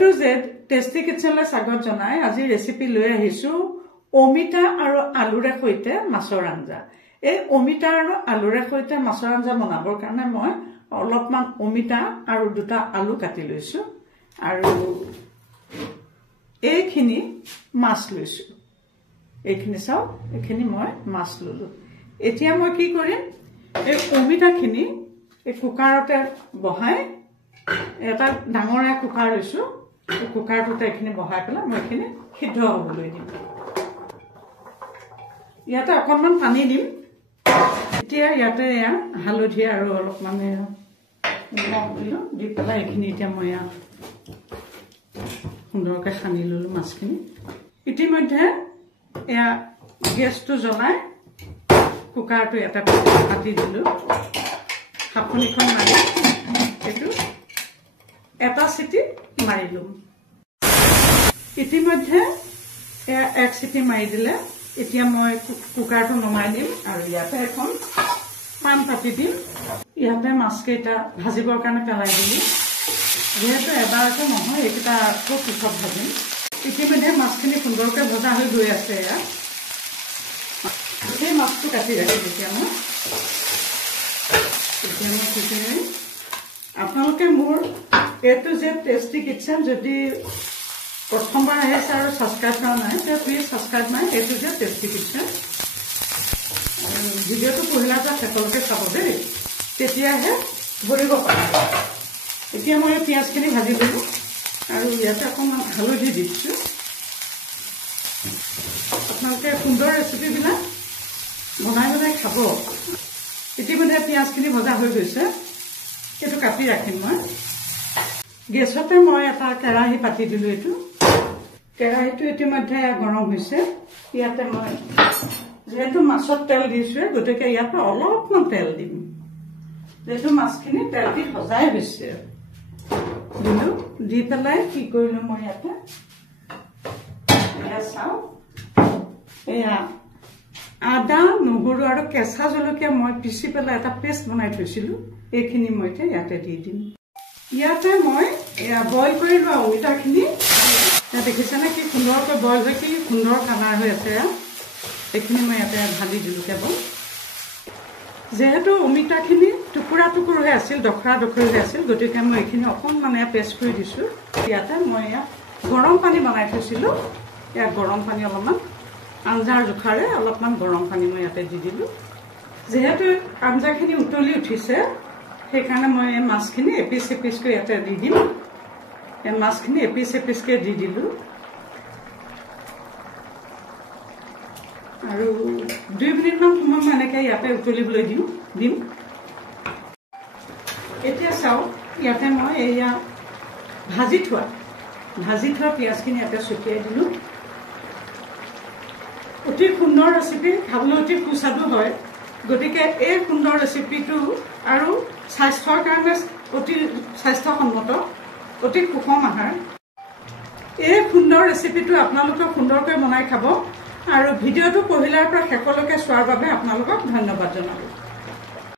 Two Z tasty কিটচেনলৈ স্বাগত জনাই আজি ৰেচিপি লৈ আহিছো অমিতা আৰু আলুৰে সৈতে মাছৰ আঞ্জা। এই অমিতা আৰু আলুৰে সৈতে মাছৰ আঞ্জা বনাবৰ কাৰণে মই অলপমান অমিতা আৰু দুটা আলু কাটি লৈছো আৰু এইখিনি মাছ লৈছো। এইখিনি চাও, এইখিনি মই মাছ ললো। এতিয়া মই কি কৰিম, এই অমিতাখিনি এই কুকাৰতে বহাই এটা ডাঙৰ কুকাৰ লৈছো। এই কুকাৰটোতে এইখিনি বহাই পেলাই মই এইখিনি সিদ্ধ হ'বলৈ দিম। ইয়াতে অকণমান পানী দিম। এতিয়া ইয়াতে হালধি আৰু অলপমান নিমখ দিলোঁ, দি পেলাই এইখিনি এতিয়া মই সুন্দৰকৈ সানি ললো মাছখিনি। ইতিমধ্যে এয়া গেছটো জ্বলাই কুকাৰটো এটা পাতি দিলোঁ। ঢাকনিখন মাৰি এইটো এটা চিটি মাৰি লম। ইতিমধ্যে এয়া এক চিটি মাৰি দিলে এতিয়া মই কুকাৰটো নমাই দিম আৰু ইয়াতে এখন পান পাতি দিম। ইয়াতে মাছকেইটা ভাজিবৰ কাৰণে পেলাই দিলোঁ। যিহেতু এবাৰতে নহয়, এইকেইটা আকৌ পিছত ভাজিম। ইতিমধ্যে মাছখিনি সুন্দৰকৈ ভজা হৈ গৈ আছে। সেই মাছটো কাটি ৰাখিম। এতিয়া মই কি কৰিম, আপোনালোকে মোৰ A to Z tasty kitchen যদি প্ৰথমবাৰ আহিছে আৰু ছাবস্ক্ৰাইব কৰা নাই তেতিয়া please subscribe my A to Z tasty kitchen. ভিডিঅ'টো পঢ়িলাৰ পৰা শেষলৈকে চাব দেই, তেতিয়াহে ধৰিব পাৰিব। এতিয়া মই পিঁয়াজখিনি ভাজি দিলোঁ আৰু ইয়াতে অকণমান হালধি দিছোঁ। আপোনালোকে সুন্দৰ ৰেচিপিবিলাক বনাই বনাই খাব। ইতিমধ্যে পিঁয়াজখিনি ভজা হৈ গৈছে, সেইটো কাটি ৰাখিম মই। গেছতে মই এটা কেৰাহী পাতি দিলোঁ। এইটো কেৰাহীটো ইতিমধ্যে গৰম হৈছে। ইয়াতে মই যিহেতু মাছত তেল দিছোঁ, গতিকে ইয়াতে অলপমান তেল দিম। যিহেতু মাছখিনি তেল দি সজাই হৈছে দিলোঁ। দি পেলাই কি কৰিলোঁ, মই ইয়াতে এয়া চাওঁ, এয়া আদা, নহৰু আৰু কেঁচা জলকীয়া মই পিচি পেলাই এটা পেষ্ট বনাই থৈছিলোঁ। এইখিনি মই এতিয়া ইয়াতে দি দিম। ইয়াতে মই এয়া বইল কৰি লোৱা অমিতাখিনি দেখিছেনে কি সুন্দৰকৈ বইল হৈ কি সুন্দৰ কালাৰ হৈ আছে। এইখিনি মই ইয়াতে ঢালি দিলোঁ কেৱল। যিহেতু অমিতাখিনি টুকুৰা টুকুৰ হৈ আছিল, দখৰা দখৰি হৈ আছিল, গতিকে মই এইখিনি অকণমান পেষ্ট কৰি দিছোঁ। ইয়াতে মই গৰম পানী বনাই থৈছিলোঁ। ইয়াত গৰম পানী অলপমান আঞ্জাৰ জোখাৰে অলপমান গৰম পানী মই ইয়াতে দি দিলোঁ। যিহেতু আঞ্জাখিনি উতলি উঠিছে, সেইকাৰণে মই মাছখিনি এপিচ এপিচকৈ ইয়াতে দি দিম। মাছখিনি এপিচ এপিচকৈ দি দিলোঁ আৰু 2 মিনিটমান সময় মই এনেকৈ ইয়াতে উতলিবলৈ দিম। এতিয়া চাওক, ইয়াতে মই এয়া ভাজি থোৱা পিঁয়াজখিনি ইয়াতে ছটিয়াই দিলোঁ। অতি সুন্দৰ ৰেচিপি, খাবলৈ অতি সুস্বাদু হয়। গতিকে এই সুন্দৰ ৰেচিপিটো আৰু স্বাস্থ্যৰ কাৰণে অতি স্বাস্থ্যসন্মত, অতি সুষম আহাৰ। এই সুন্দৰ ৰেচিপিটো আপোনালোকে সুন্দৰকৈ বনাই খাব আৰু ভিডিঅ'টো পঢ়িলাৰ পৰা শেষলৈকে চোৱাৰ বাবে আপোনালোকক ধন্যবাদ জনালোঁ।